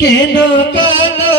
কেন কালো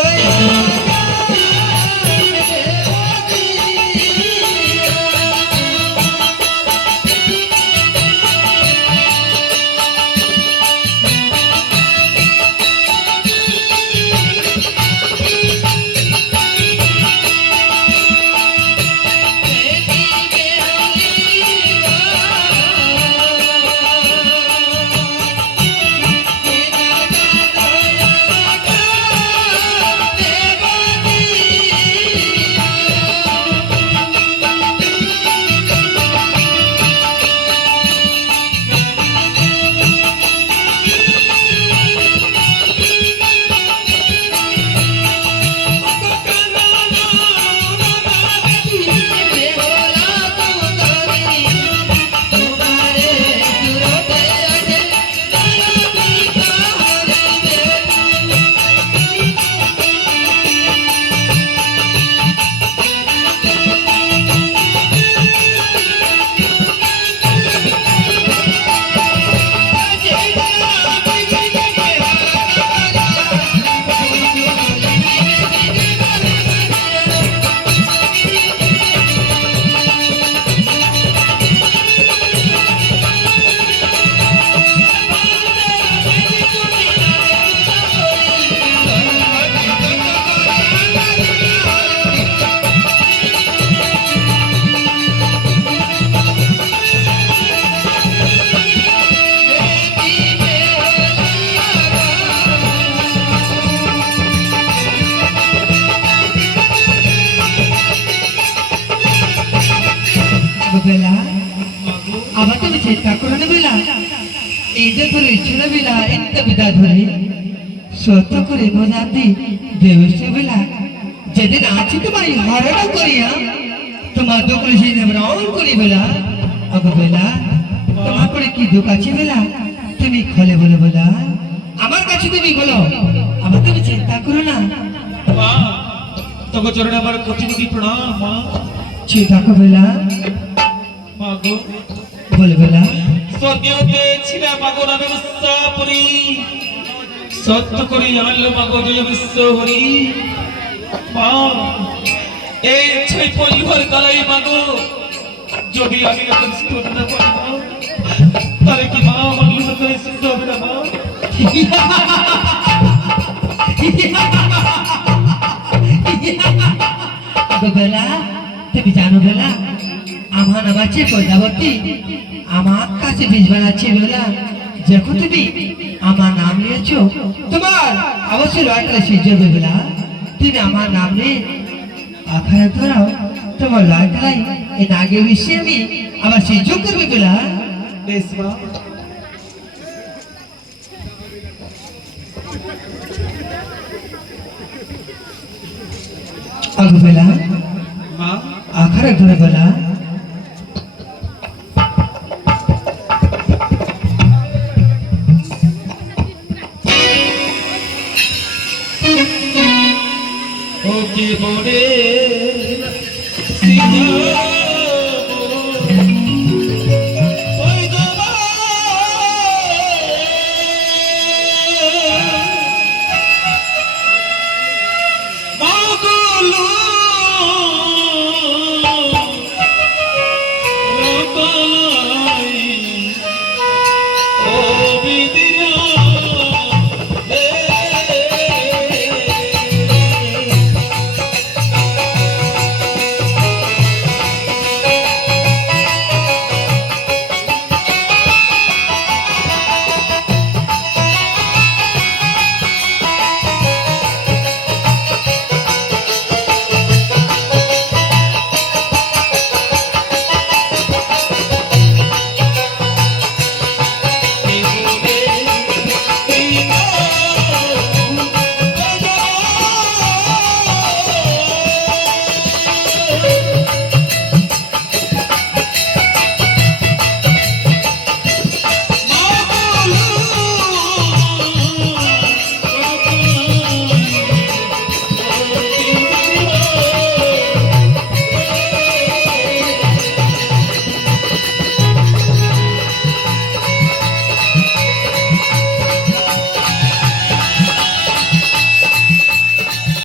বেলা আবার তুমি চিন্তা করো না বেলা এই যে ধরে ছিল বেলা এত বিদা ধরে সত্য করে বোঝাতে ব্যবস্থা বেলা যেদিন আছি তোমার হরণ করিয়া তোমার দোকানে সেই রাউন্ড করি বেলা আগে বেলা তোমার করে কি দুঃখ আছে বেলা তুমি খোলে বলো বেলা আমার কাছে তুমি বলো আবার তুমি চিন্তা করো না তোকে চরণে আমার কোটি কোটি প্রণাম মা চিন্তা করো বেলা মাগো বলে বেলা সত্যতে ছিল মাগো নামে বিশ্বপুরি সত্য করে আনলো মাগো জয় বিশ্ব হরি মা এই ছয় পরিবার কালাই মাগো যদি আমি এখন স্টুড না করি তাহলে কি মা মাগলো করে সিদ্ধ হবে না মা বেলা তুমি জানো বেলা আমার নাম আছে প্রজাপতি আমার কাছে বীজ বানাচ্ছে বেলা যখন তুমি আমার নাম নিয়েছো তোমার অবশ্যই লয়টা সিদ্ধ হবে বেলা তুমি আমার নাম নিয়ে আখাড়া ধরাও তোমার লয়টাই এই নাগে বিশ্বে আমি আবার সিদ্ধ করবে বেলা বেশ মা আগে বেলা মা আখাড়া ধরে বেলা